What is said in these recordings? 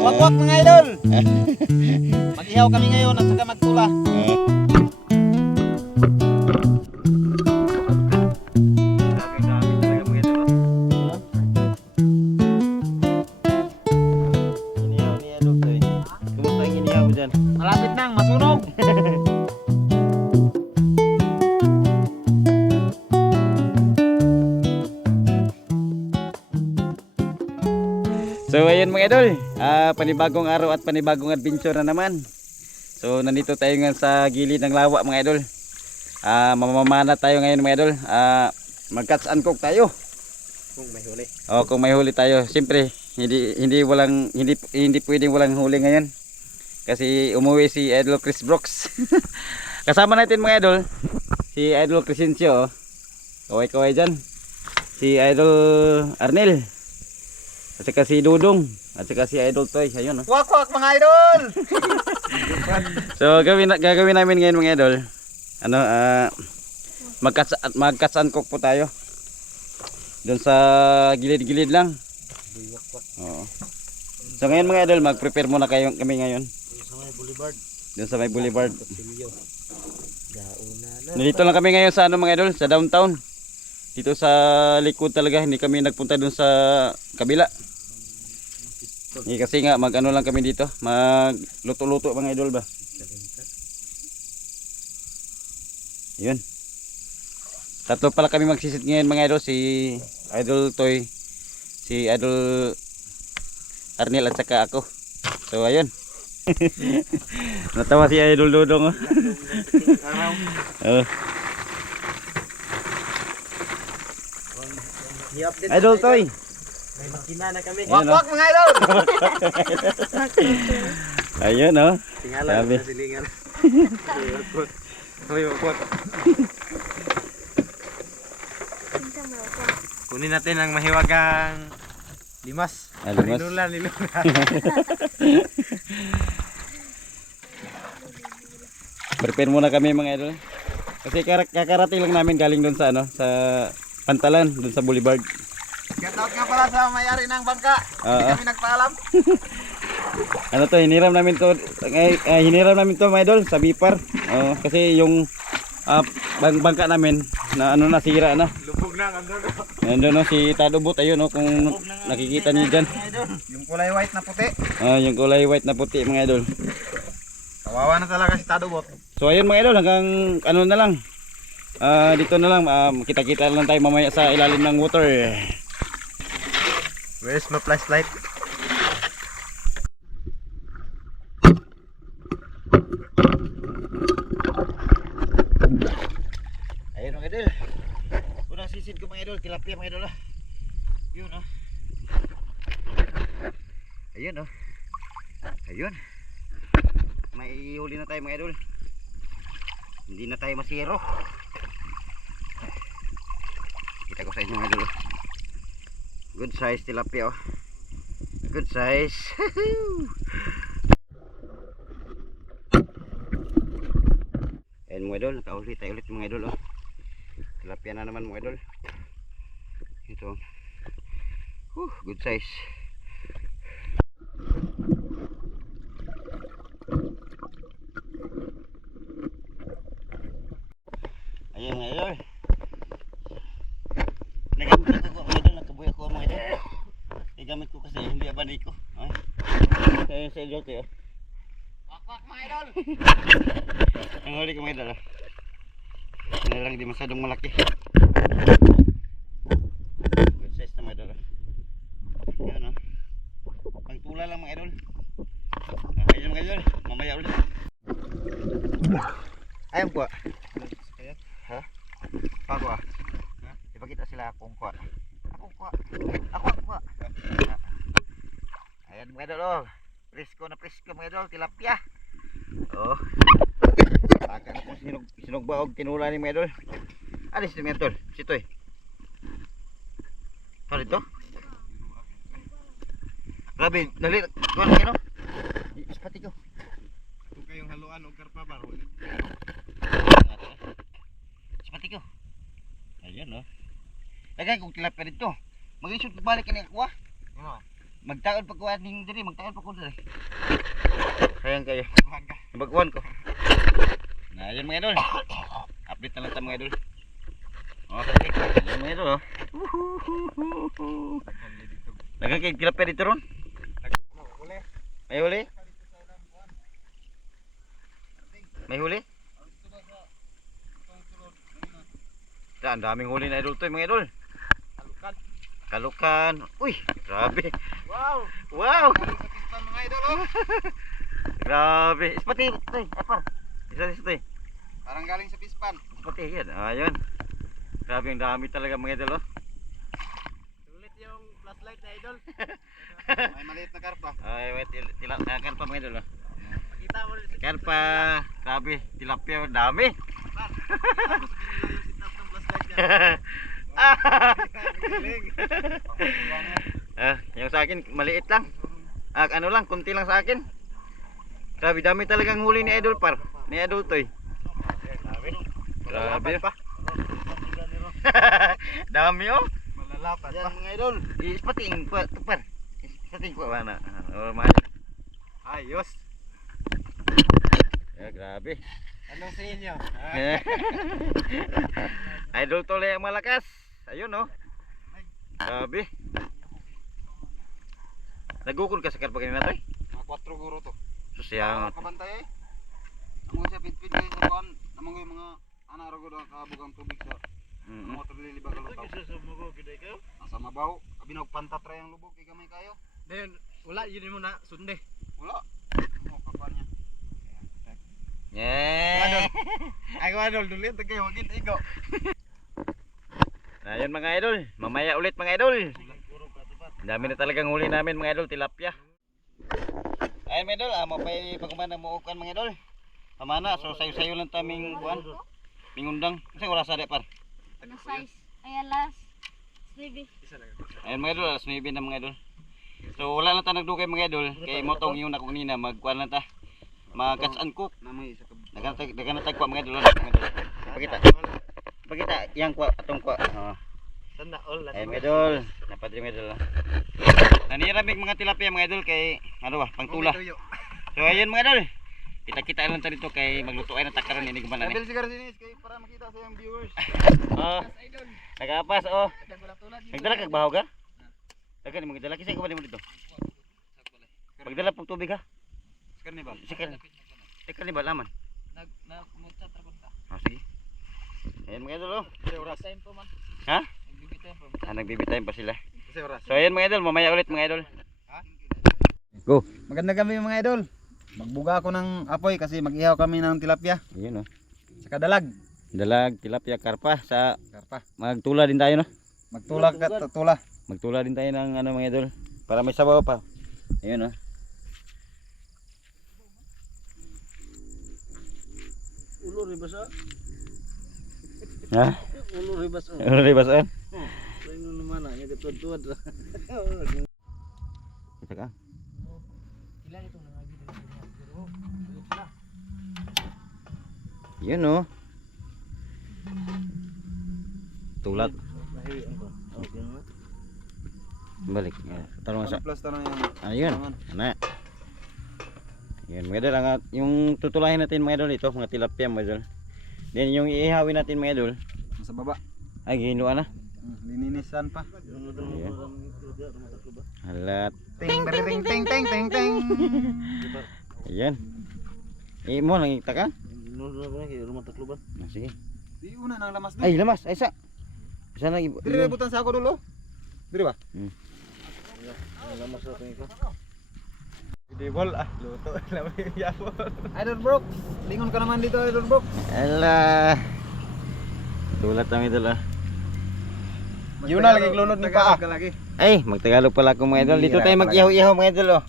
Wag-wag mga idol. Mag-ihaw kami ngayon at saka magtula. Malapit nang masunog. So ayun mga idol, panibagong araw at panibagong adventure na naman. So nandito tayo ngayon sa gilid ng lawa mga idol. Mamamana tayo ngayon mga idol. Mag-catch and cook tayo. Kung may huli. Oh, kung may huli tayo. Siyempre, hindi pwedeng walang huli ngayon. Kasi umuwi si Idol Chris Brooks. Kasama natin mga idol, si Idol Crescencio. Kaway-kaway dyan. Si Idol Arnel. At saka si Dudong. At saka si Idol Toy. Ayun, oh. Wag-wag mga idol. So gagawin namin ngayon mga idol. Mag-catch and cook po tayo. Doon sa gilid-gilid lang. Oo. So ngayon mga idol, mag-prepare muna kami ngayon. Doon sa may boulevard. Nandito lang kami ngayon sa mga idol, sa downtown. Dito sa likod talaga, hindi kami nagpunta doon sa kabila. Kasi nga lang kami dito, magluto-luto mga idol ba. Yun. Tatlo pala kami magsisit ngayon mga idol, si Idol Toy, si Idol Arnel at saka ako. So ayun. Natawa si Idol Dudong, oh. Idol Toy. May makina na kami. Ayun, Wag-wag mga idol. Ayun, oh. Tingala Sabi. na silingan. Wag-wag. Kunin natin ang mahiwagang limas. Limas. Nilula. Prepare muna kami mga idol. Kasi kakarating lang namin galing doon sa sa Pantalan, doon sa Boulevard. Shoutout nga pala sa may-ari ng bangka. Hindi kami nagpaalam. Hiniram namin to mga idol sa Bipar. Kasi yung bangka namin na nasira na. Lubog na Nandun no, si Tadubot, ayun no, kung nakikita niyo dyan. Yung kulay white na puti. Yung kulay white na puti mga idol. Kawawa na talaga si Tadubot. So ayun mga idol, hanggang na lang. Dito na lang, kita-kita lang tayo mamaya sa ilalim ng water. Where's my flashlight? Ayun mga idol. Unang sisid ko mga idol, tilapia mga idol. Yun oh. Ayun oh. Ayun. May huli na tayo mga idol. Hindi na tayo masiro. Kita ko sa inyo mga idol. Good size tilapia oh. Good size. Ayan mga idol, nakahuli tayo ulit mga idol oh. Tilapia na naman mga idol. Ito. Good size. Ayan mga idol. Nakabuhay ako mga idol. Gamit ko kasi hindi abani ko. Ayun sa idol tayo. Wak-wak mga idol. Ang huli ko mga idol. Hindi lang, di masyadong malaki. Good size na mga idol. Yan o. Pangtula lang mga idol. Ayun mga idol. Mamaya ulit. Ayun po. Ha? Pagwa. Ipakita sila akong kuha. Ako kuha. Ayan mga idol oh. Presko na presko mga idol. Tilapia. Oh. Taka na kung sinugba og tinula ni mga idol. Alis ni mga idol. Sitoy. Ano ito? Grabe. Dali. Kuha na kayo no? Ispati ko. Kung kayong haluan o karpa ba? Ispati ko. Ayan oh. Lagay kong tilapia dito. Mag-isot balik ka niya kuha. Ano? Magtaon pa ko aning diri, magtaon pa ko diri. Sayang kayo. Baguhan ko. Nah, yun mga idol. Update na lang tayo mga idol. Okay, yun mga idol oh. Nagkakig tilapia dito ron. May huli? May huli? Ang daming huli na idol to mga idol. Kalukan. Uy, grabe. Wow! Wow! Galing sa pispan mga idol oh. Grabe. Ispati, tay, apar. Isa tay. Parang galing sa pispan. Ispati yan. Ayun. Grabe ang dami talaga mga idol oh. Sulit yung flashlight na idol. May maliit na karpa. Ay, wait, tilakan pa mga idol oh. Pakita mo rin sa Karpa, grabe, tilapia, dami. pispan. Pakita mo sa kanila yung setup ng flashlight niya. Galing. Yung sa akin, maliit lang. Ano lang, kunti lang sa akin. Grabe, dami talagang huli ni Idol Par. Ni Idol Toy. Grabe. pa. Dami oh. Malalapat pa. Mga idol. Ispating pa, Par. Ispating pa, mana. Mahal. Ayos. Grabe. Anong sa inyo? Idol Toy yang malakas. Ayun oh. Grabe. Nagukol ka sa karpa kanina Toy? Mga 4 guro to. Susya. Kabantay eh. Amo siya pitpit kayo sa kuan. Namang yung mga anak rago daw kabugang tubig sa motor lilibag kalutaw. Susumugo gid kayo. Asa mabaw, abinog pantatray ang lubog kay gamay kayo. Then wala yun mo na sunde. Wala. Mo kapan niya. Yeah. Ay ko idol dulit kayo wagit igo. Ayun mga idol, mamaya ulit mga idol. Dami na talagang huli namin mga idol, tilapia. Ayun mga idol, mapay pagkumana mo ukan mga idol. Pamana, so sayo-sayo lang taming kuan. Mingundang. Kasi wala sa par. Ano size? Ay, alas. Baby. Ayun mga idol, alas 9 na mga idol. So wala na ta nagdugay mga idol, kay motong yun ako nina magkuan na ta. Magkatsan cook. Namoy isa ka. Dagan na tagkuha mga idol. Pakita. Pakita yang kuha atong kuha. Sana all Ayun mga idol, napadri mga idol. Naniramig mga tilapia mga idol kay ano ba, pangtula. So ayun mga idol. Kita-kita lang ta dito kay magluto ay ng takaron ini gumanan ni. Nabil sigar sinis kay para makita sa yung viewers. Nagapas oh. Nagdala kag bahaw ka? Dagan mo gidala kisay ko ba mo dito? Pagdala pug tubig ha. Carnival. Sikar ni ba laman? nag-chat ra ta. Sige. Ayun mga idol oh. Oras. Time po man. Ha? Nagbibigay po. Nagbibitayin pa sila. Kasi oras. So ayun mga idol, mamaya ulit mga idol. Ha? Go. Maganda kami mga idol. Magbuga ako ng apoy kasi mag-ihaw kami ng tilapia. Ayun oh. Saka dalag. Dalag, tilapia, karpa sa Karpa. magtula din tayo no. Magtulak at tula. Magtula din tayo ng ano mga idol para may sabaw pa. Ayun oh. Ulo ri basa. Ha? Ulo ri basa. Ano rin ba saan? Ano naman na, yung tuwad ra. Kita ka. Ilan ito na lagi dito. Yun oh. Tulat. Okay na. Balik. Tarong sa. Plus tanong yung Ayun. Ana. Yan mga idol, yung tutulahin natin mga idol ito, mga tilapia mga idol. Then yung iihawin natin mga idol, sa baba. ay ginuan na. Lininisan pa. Ayan. Halat. Ting ting ting ting ting ting. Ayan. Mo nang itaka? Nuno na kay rumah takluban. Sige. Di una nang lamas Ay lamas, ay sa. Isa lang Dire butan sa ako dulu. Dire ba? Lamas sa tingin ko. Dibol luto lamay yapon. Idol Brooks, lingon ka naman dito Idol Brooks. Ala. Tulat lang idol ah. Yun na lagi lunod ni paa. Lagi. Ay, magtagalog pala ako mga idol. Dito tayo mag-ihaw-ihaw mga idol oh.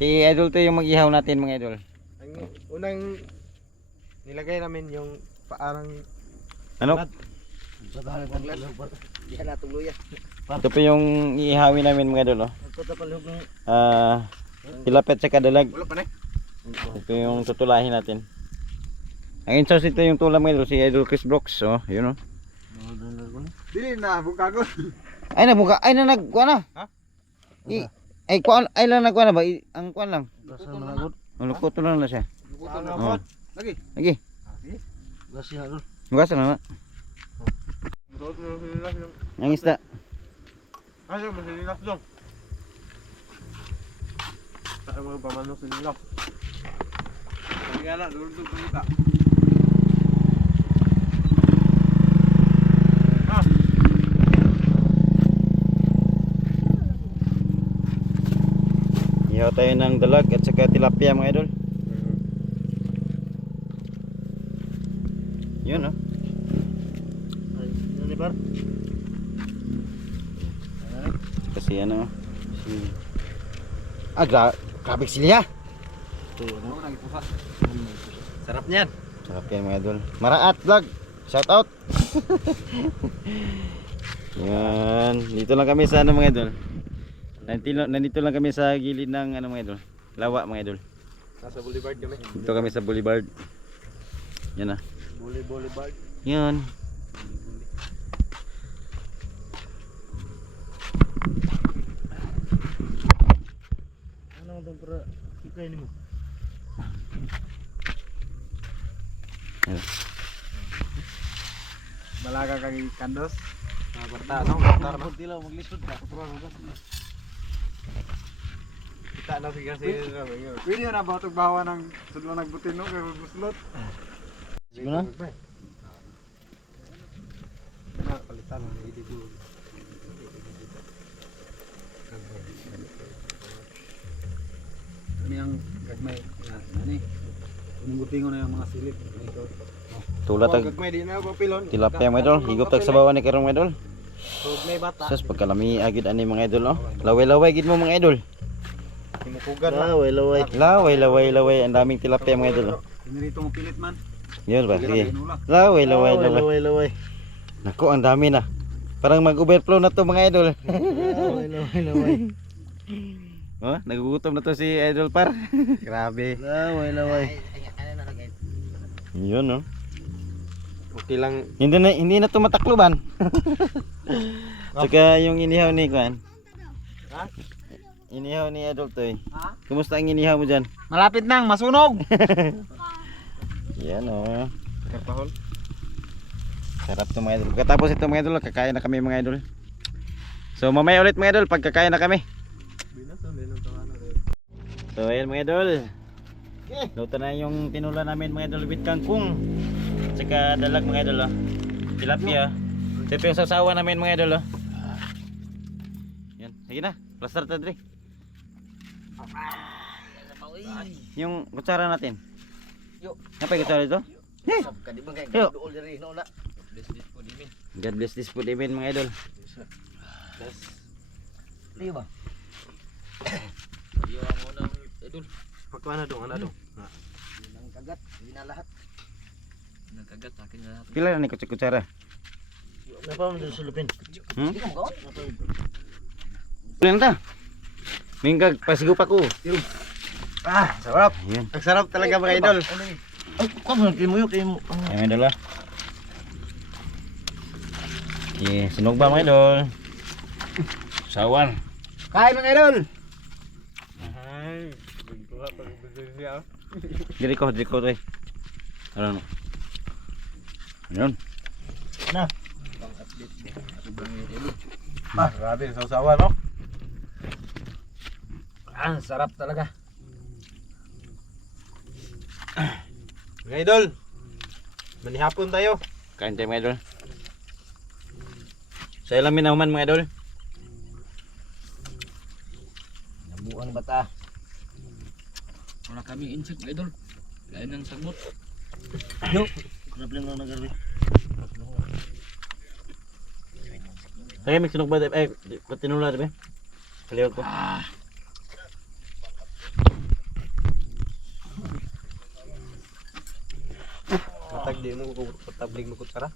Si idol to yung mag-ihaw natin mga idol. Ang unang nilagay namin yung paarang Ano? sa bahay paglas. Di na tuluya. Ito po yung iihawin namin mga idol oh. Pagkatapalhog ng Tilapia at saka dalag. Wala pa na. Ito yung tutulahin natin. Ang insos ito yung tulang mga idol, si Idol Chris Brooks. Oh, yun oh. Dili na buka ko. Ay na nagkuha na. Ha? Ay kuan ay lang nagkuan na ba? Ang kuan lang. Gasa managot. Lukot lang na siya. Lukutan Ano na. po? Lagi. Lagi. Gasa idol. Hugasan na na. Bro, sinilas yung. Ang isda. Asa mo sinilas dong? Sa mga pamano sinilas. Kaya na, dulog pa. Ihaw tayo ng dalag at saka tilapia mga idol. Yun oh. Ay, ano bar? Kasi ano si grabe sila. Ano nang ipusa? Sarap niyan. Sarap yan mga idol. Maraat vlog. Shout out. Yan, dito lang kami sa ano mga idol. Nandito lang kami sa gilid ng ano mga idol. Lawa mga idol. Nasa boulevard kami. Dito kami sa boulevard. Yan ah. Boulevard. Yan. Ano ang para ikay nimo? Balaga kang kandos. Barta no, barta na dilaw maglisod ka. Kita na siya siya. Pwede na ba itong bawa ng sudlo nagbutin no? Kaya buslot. Sige na. Palitan dito. Ini ang gagmay. Ani. Munggutingon na yung mga silip. Ito. Tulat tag Gagmay di na ko pilon. tilapia mga idol. Higop tag sa bawah ni karong mga idol. May bata. Sus pagkalami agid ani mga idol oh. Laway-laway gid mo mga idol. Timukugan na. Laway. Laway ang daming tilapia mga idol. Oh. Pinirito mo pilit man. Yun ba? Sige. Pinula. Laway. Nako ang dami na. Parang mag-overflow na to mga idol. Laway. Oh, nagugutom na to si Idol Par. Grabe. Laway. Yun oh. Okay lang. Hindi na to matakluban. Saka yung inihaw ni Kuan. Ha? Inihaw ni Idol Toy. Kumusta ang inihaw mo diyan? Malapit nang masunog. Yan oh. Kapahol. Sarap to mga idol. Katapos ito mga idol, kakain na kami mga idol. So mamaya ulit mga idol, pagkakain na kami. So ayan mga idol. Luto na yung tinula namin mga idol with kangkong. Tsaka dalag mga idol oh. Tilapia. Ito yung sasawa namin mga idol oh. Yan, sige na. Plaster ta dre. Yung kutsara natin. Apa yung kutsara ito? Yo. God bless this food even mga idol. Di ba? Pagkuhan na dong, ano dong? Nang kagat, hindi na lahat. Nang kagat, akin na lahat. Pila na ni kutsara? Napa mo dito sulupin? Hindi ka magawa? Pila na ta? Minggag, pasigup ako. Ah, sarap. Ayan. Ang sarap talaga mga idol. Ay, kamo kayo mo kayo mo. Ayan idol ah. Yeah, sunog ba mga idol? Sawan. Kain mga idol. Ay, bigla pa siya. Diri ko to eh. Ano no? Ayun. Na. Ah, grabe, sausawa no? Ah, sarap talaga. Mga idol, manihapon tayo. Kain tayo mga idol. Sa ilang minahuman mga idol. Nabuang bata. Wala kami insect idol. Lain ng sagbot. Yo, grabe lang nagarbi. Sige, may sunog ba? Eh, patinula rin ba? Kaliwag ko. Matag di mo ko patablig mo kutsara.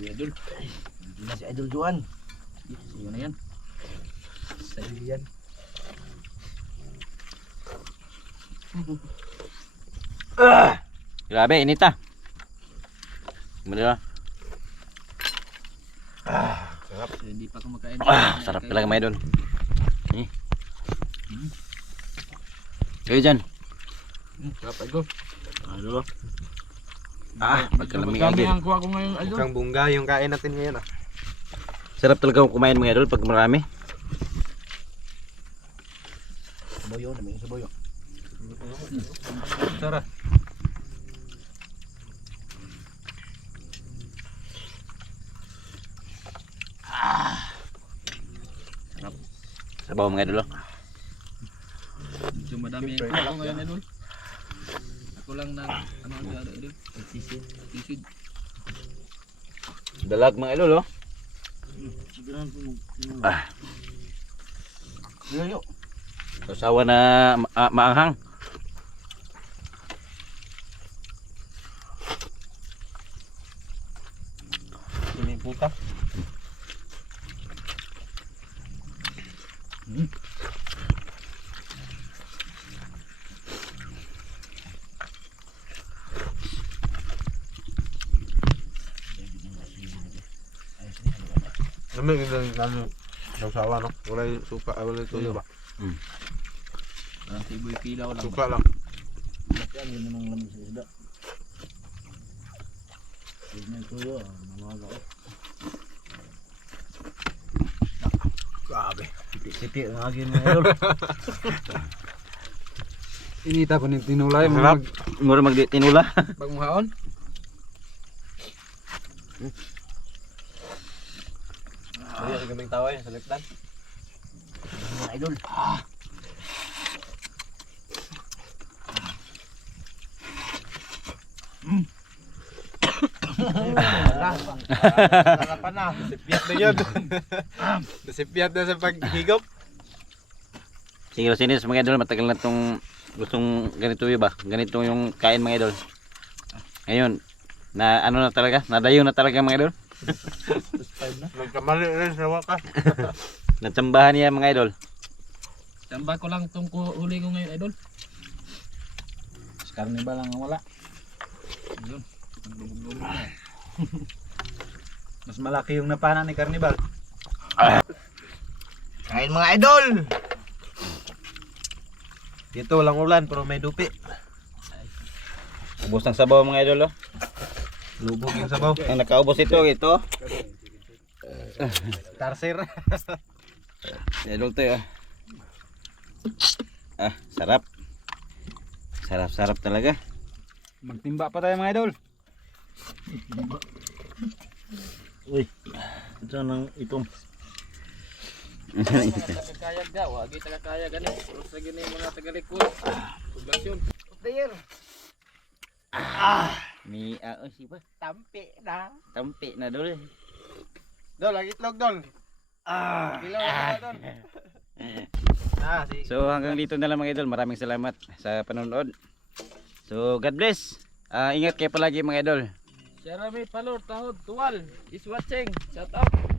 Idol. Hindi na si Idol Juan. Yun na yan. Sa Ilian. Grabe, inita. Madala. Sarap. Hindi pa kumakain. Sarap talaga mga idol. Kayo dyan. Sarap idol. Ano? Pagkalamig Kami agad. ang kuha ko ngayon idol. Mukhang bungga yung kain natin ngayon ah. Sarap talaga kumain mga idol pag marami. Sabayo, namin sabayo. Sarap. Sabaw mga idol. Medyo madami ang kuha ko ngayon idol. Ako lang na ano idol. Sisid. Dalag mga idol oh. Sasawa na maanghang. Ini puta. Namin yung sausawa no? Wala yung suka, wala yung tuyo ba? Ang tiboy kilaw lang. Suka lang. Grabe. Siti ang agin mga idol. Inita pa ni tinulay. Sarap. Mura magtinula. Pagmuhaon. Ay, ang gaming tawa yun sa lipdan. Mga idol. Sarapan na. Nasipyat na yun. Nasipyat na sa paghigop. Sige sinis mga idol, matagal na tong gustong ganito yun ba? Ganito yung kain mga idol. Ngayon, na ano na talaga, nadayo na talaga mga idol. Nagkamali rin sa wakas. Natsambahan niya mga idol. Tamba ko lang tong huli ko ngayon idol. Karne ba lang ang wala? Yun. Ang dugog-dugog na. Mas malaki yung napana ni Carnival. Kain mga idol! Dito walang ulan pero may dupi. Ubos ng sabaw mga idol oh. Lubog yung sabaw. Ang nakaubos ito. Tarser. Idol to yun. Sarap. Sarap talaga. Magtimba pa tayo mga idol. Uy, ito nang itom. Tagakayag ga, wagi tagakayag ano. Terus lagi ni mga tagalikod. Poblasyon. Player. Siapa? Tampi na. Na dol. Dol, lagi itlog dol. Bilaw na dol. Sige. So hanggang dito na lang mga idol. Maraming salamat sa panonood. So God bless. Ingat kayo palagi mga idol. Jeremy Palor, Tahod, Tuwal is watching. Shout out.